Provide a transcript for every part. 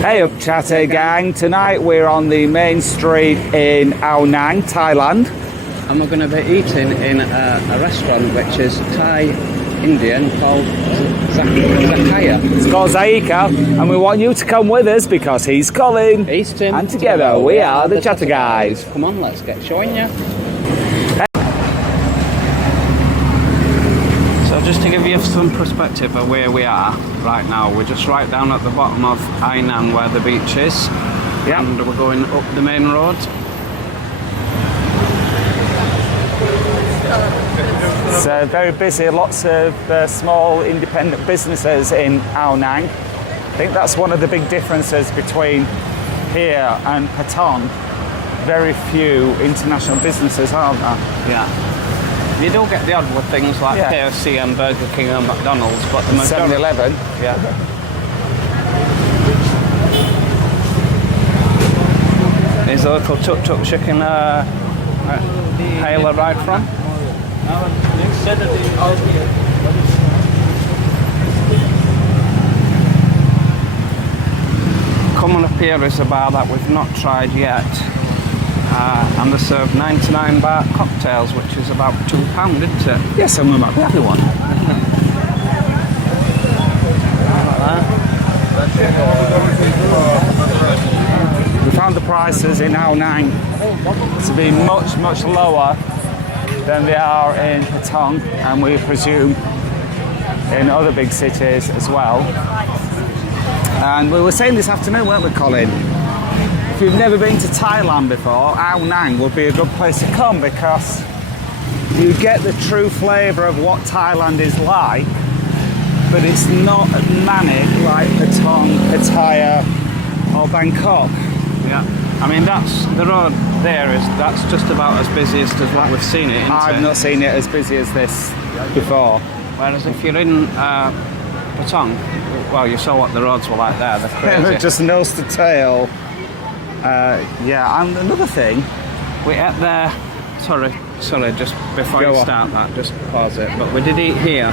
Hey up chatter gang, tonight we're on the main street in AoNang, Thailand. And we're going to be eating in a restaurant which is Thai Indian called ZAIKA. It's called ZAIKA and we want you to come with us because he's Colin. He's Tim. And together we are the Chatter Guys. Come on, let's get showing you. So just to give you some perspective of where we are right now, we're just right down at the bottom of AoNang where the beach is. Yeah. And we're going up the main road. It's very busy, lots of small independent businesses in AoNang. I think that's one of the big differences between here and Patong. Very few international businesses, aren't there? Yeah. You do get the odd with things like KFC and Burger King and McDonald's, but the majority... 7-Eleven. Yeah. Is the local tuk-tuk chicken hailer right from? Coming up here is a bar that we've not tried yet, and they serve 99 baht cocktails, which is about £2, isn't it? Yes, I'm going to have one. We found the prices in AoNang to be much, much lower than they are in Patong, and we presume in other big cities as well. And we were saying this afternoon, weren't we, Colin? If you've never been to Thailand before, AoNang would be a good place to come because you get the true flavour of what Thailand is like, but it's not manic like Patong, Pattaya or Bangkok. Yeah, I mean that's the road there that's just about as busiest as what we've seen it. I've not seen it as busy as this before. Whereas if you're in Patong, well, you saw what the roads were like there. They're crazy. Just nose to tail. Yeah, and another thing, we ate there. Sorry, just before you start that, just pause it. But we did eat here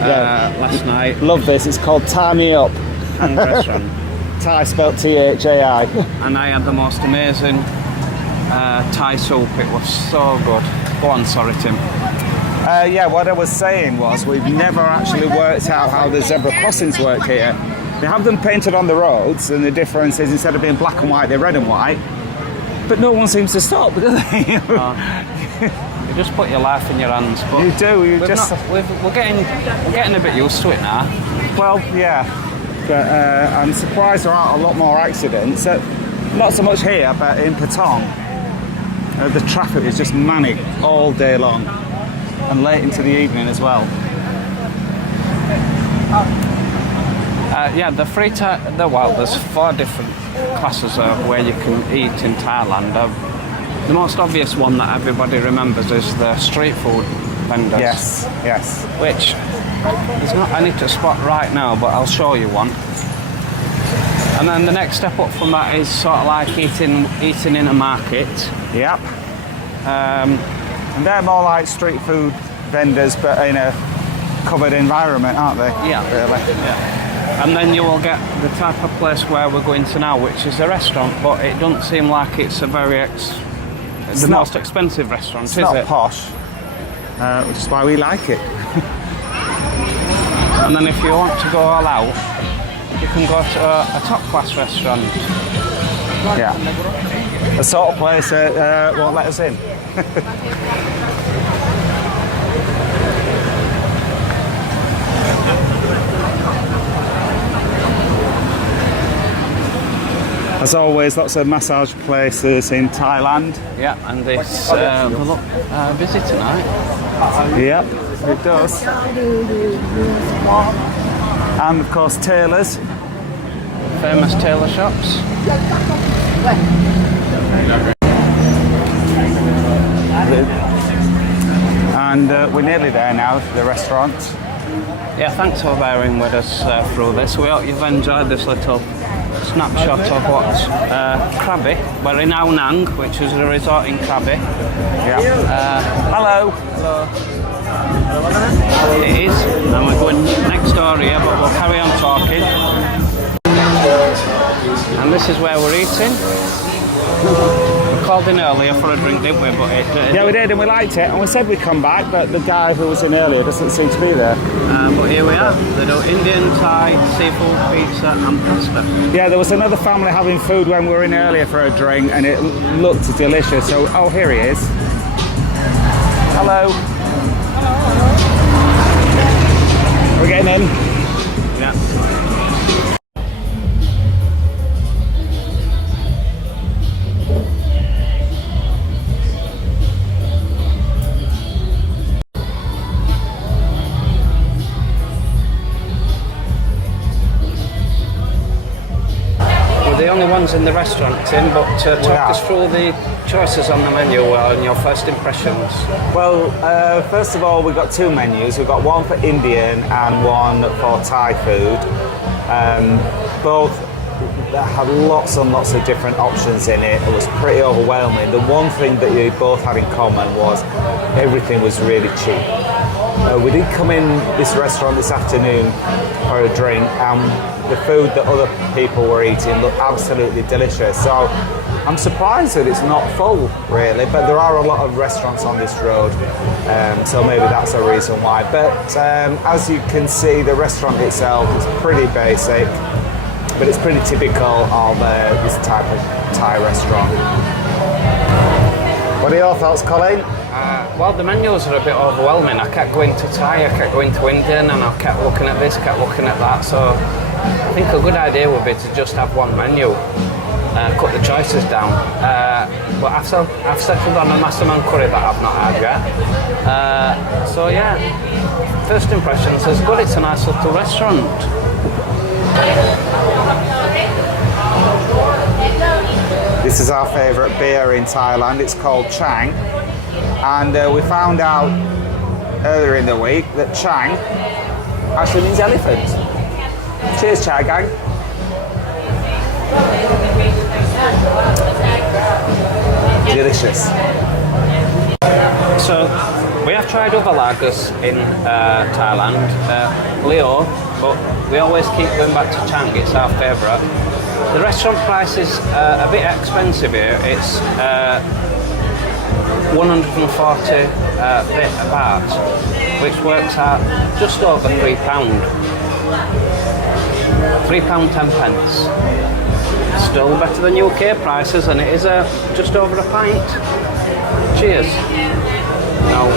last night. Love this. It's called Tie Me Up. Restaurant. Thai spelled T-H-A-I. And I had the most amazing Thai soup. It was so good. Go on, sorry, Tim. Yeah, what I was saying was we've never actually worked out how the zebra crossings work here. They have them painted on the roads, and the difference is instead of being black and white, they're red and white. But no one seems to stop, do they? You just put your life in your hands. But you do. We're getting a bit used to it now. Well, yeah. But I'm surprised there aren't a lot more accidents. Not so much here, but in Patong, the traffic is just manic all day long, and late into the evening as well. Yeah, the free well, there's 4 different classes of where you can eat in Thailand. The most obvious one that everybody remembers is the street food vendors. Yes. Which there's not any to spot right now, but I'll show you one. And then the next step up from that is sort of like eating in a market. Yep. And they're more like street food vendors, but in a covered environment, aren't they? Yeah. Really. Yeah. And then you will get the type of place where we're going to now, which is a restaurant, but it doesn't seem like it's a very most expensive restaurant, is it? It's not posh, which is why we like it. And then if you want to go all out, you can go to a top-class restaurant. Yeah. The sort of place that won't let us in. As always, lots of massage places in Thailand. Yeah, and this will look busy tonight. Yep, it does. And of course, tailors. Famous tailor shops. And we're nearly there now, the restaurant. Yeah, thanks for bearing with us through this. We hope you've enjoyed this little snapshot of what Krabi. We're in AoNang, which is a resort in Krabi. Yeah. Hello. It is, and we're going next door here, but we'll carry on talking. And this is where we're eating. We called in earlier for a drink, didn't we? But yeah, we did, and we liked it, and we said we'd come back, but the guy who was in earlier doesn't seem to be there. But here we are. They do Indian, Thai, seafood, pizza and pasta. Yeah, there was another family having food when we were in earlier for a drink, and it looked delicious. So, oh, here he is. Hello. We're getting in. Yeah. The only ones in the restaurant, Tim, but talk us through the choices on the menu and your first impressions. Well, first of all, we've got two menus. We've got one for Indian and one for Thai food. Both had lots and lots of different options in it. It was pretty overwhelming. The one thing that they both had in common was everything was really cheap. We did come in this restaurant this afternoon for a drink, and the food that other people were eating looked absolutely delicious. So I'm surprised that it's not full, really, but there are a lot of restaurants on this road, so maybe that's a reason why. But as you can see, the restaurant itself is pretty basic, but it's pretty typical of this type of Thai restaurant. What are your thoughts, Colin? Well, the menus are a bit overwhelming. I kept going to Thai, I kept going to Indian, and I kept looking at this, kept looking at that. So I think a good idea would be to just have one menu, cut the choices down. But I've settled on a massaman curry that I've not had yet. So yeah, first impressions is good. It's a nice little restaurant. This is our favourite beer in Thailand. It's called Chang. And we found out earlier in the week that Chang actually means elephant. Cheers, Chai Gang. Delicious. So we have tried other lagers in Thailand, Leo, but we always keep going back to Chang. It's our favourite. The restaurant price is a bit expensive here. It's 140 baht, which works out just over £3. £3.10. Still better than UK prices, and it is just over a pint. Cheers. No.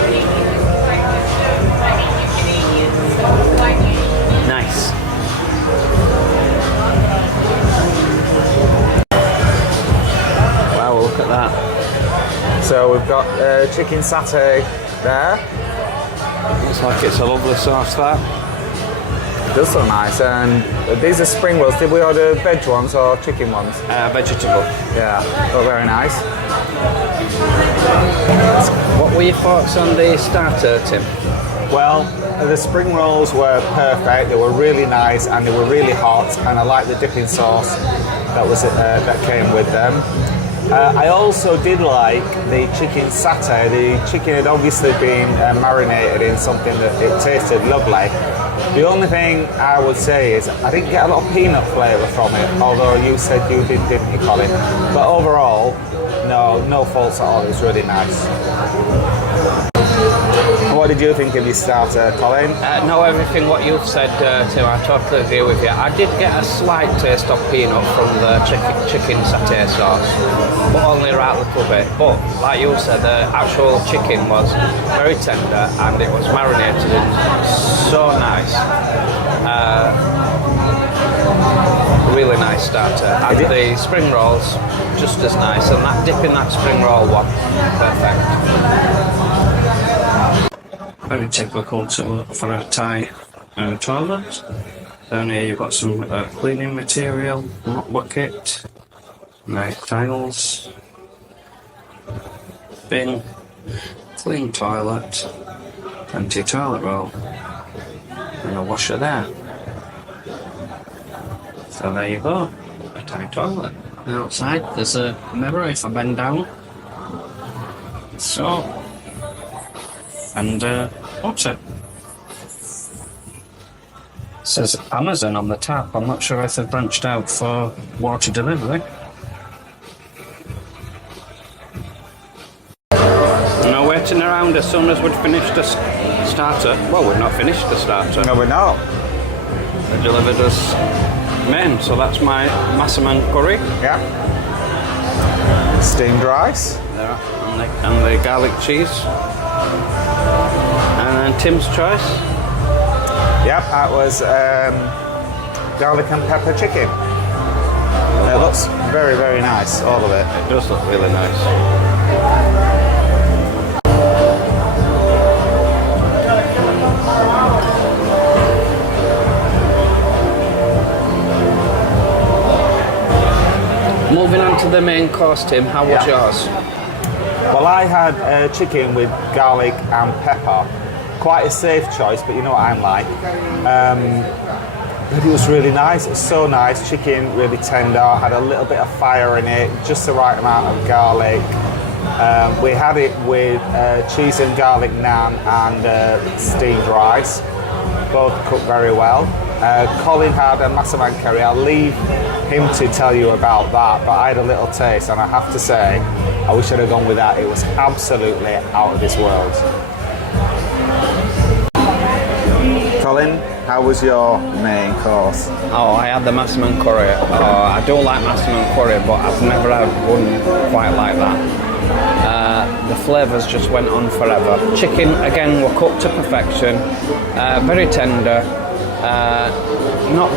Nice. Wow, look at that. So we've got chicken satay there. Looks like it's a lovely sauce, that. It does look nice. And these are spring rolls. Did we order veg ones or chicken ones? Vegetable. Yeah, look very nice. What were your thoughts on the starter, Tim? Well, the spring rolls were perfect. They were really nice and they were really hot. And I like the dipping sauce that came with them. I also did like the chicken satay. The chicken had obviously been marinated in something that it tasted lovely. The only thing I would say is I didn't get a lot of peanut flavour from it, although you said you did, didn't you, Colin? But overall, no faults at all. It was really nice. What did you think of your starter, Colin? No, everything what you've said, Tim, I totally agree with you. I did get a slight taste of peanut from the chicken satay sauce, but only right a little bit. But like you said, the actual chicken was very tender and it was marinated in so nice. Really nice starter. And the spring rolls, just as nice. And that dip in that spring roll one, perfect. Very typical for a Thai toilet. Down here you've got some cleaning material, mop bucket, nice tiles, bin, clean toilet, empty toilet roll, and a washer there. So there you go, a Thai toilet. And outside there's a mirror if I bend down. So. And water. says Amazon on the tap. I'm not sure if they've branched out for water delivery. Now waiting around as soon as we'd finished the starter. Well, we've not finished the starter. No, we're not. They delivered us main, so that's my massaman curry. Yeah. Steamed rice. There, and the garlic cheese. And then Tim's choice. Yep, that was garlic and pepper chicken. It looks very, very nice, all of it. It does look really nice. Moving on to the main course, Tim, how was yours? Well, I had chicken with garlic and pepper. Quite a safe choice, but you know what I'm like. But it was really nice. It was so nice. Chicken really tender, had a little bit of fire in it, just the right amount of garlic. We had it with cheese and garlic naan and steamed rice. Both cooked very well. Colin had a massaman curry. I'll leave him to tell you about that, but I had a little taste, and I have to say, I wish I'd have gone with that. It was absolutely out of this world. Colin, how was your main course? Oh, I had the massaman curry. I do like massaman curry, but I've never had one quite like that. The flavours just went on forever. Chicken, again, were cooked to perfection. Very tender. Not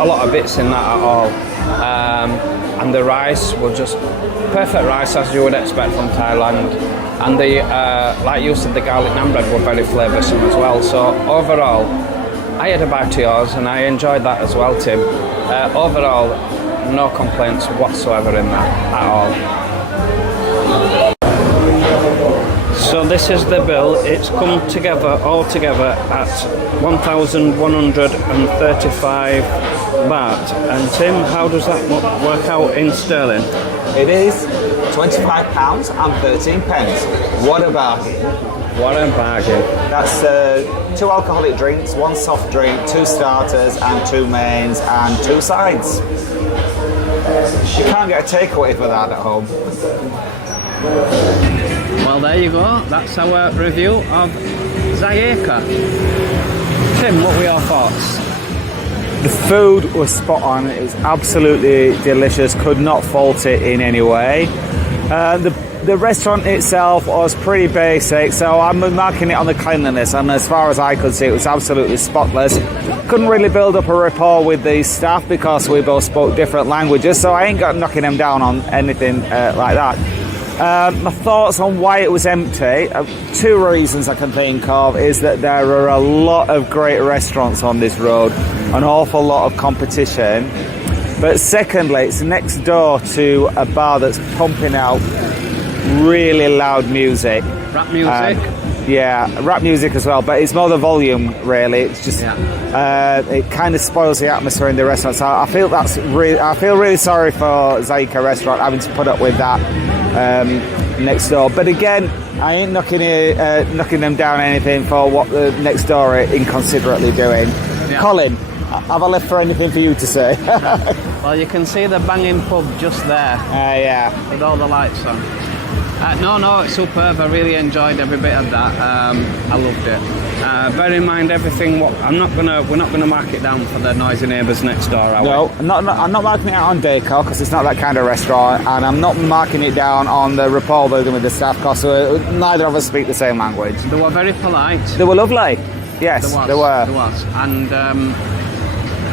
a lot of bits in that at all. And the rice was just perfect rice, as you would expect from Thailand. And the, like you said, the garlic naan bread were very flavoursome as well. So overall, I had a bite to yours and I enjoyed that as well, Tim. Overall, no complaints whatsoever in that at all. So this is the bill. It's come together, all together, at 1,135 baht. And Tim, how does that work out in sterling? It is £25 and 13 pence. What a bargain. What a bargain. That's 2 alcoholic drinks, 1 soft drink, 2 starters and 2 mains and 2 sides. You can't get a takeaway for that at home. Well, there you go. That's our review of ZAIKA. Tim, what were your thoughts? The food was spot on. It was absolutely delicious. Could not fault it in any way. The restaurant itself was pretty basic, so I'm marking it on the cleanliness, and as far as I could see, it was absolutely spotless. Couldn't really build up a rapport with the staff because we both spoke different languages, so I ain't got knocking them down on anything like that. My thoughts on why it was empty, 2 reasons I can think of, is that there are a lot of great restaurants on this road, an awful lot of competition, but secondly, it's next door to a bar that's pumping out really loud music. Rap music? Yeah, rap music as well, but it's more the volume, really. It's just it kind of spoils the atmosphere in the restaurant. So I feel I feel really sorry for ZAIKA Restaurant having to put up with that next door. But again, I ain't knocking them down anything for what the next door are inconsiderately doing. Yeah. Colin, have I left for anything for you to say? Well, you can see the banging pub just there. Yeah. With all the lights on. No, it's superb. I really enjoyed every bit of that. I loved it. Bear in mind everything. We're not gonna mark it down for the noisy neighbours next door, are we? No, I'm not marking it out on ZAIKA because it's not that kind of restaurant, and I'm not marking it down on the rapport building with the staff because neither of us speak the same language. They were very polite. They were lovely. Yes, they were. There was. And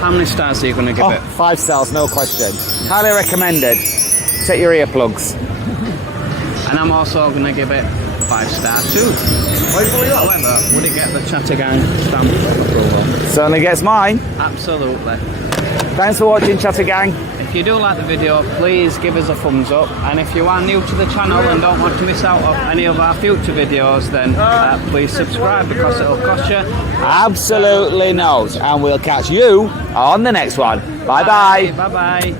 how many stars are you going to give it? 5 stars, no question. Highly recommended. Take your earplugs. And I'm also going to give it 5 stars too. However, would it get the Chattergang stamp of approval? Certainly gets mine. Absolutely. Thanks for watching, Chattergang. If you do like the video, please give us a thumbs up. And if you are new to the channel and don't want to miss out on any of our future videos, then please subscribe because it'll cost you absolutely not. And we'll catch you on the next one. Bye-bye. Bye-bye.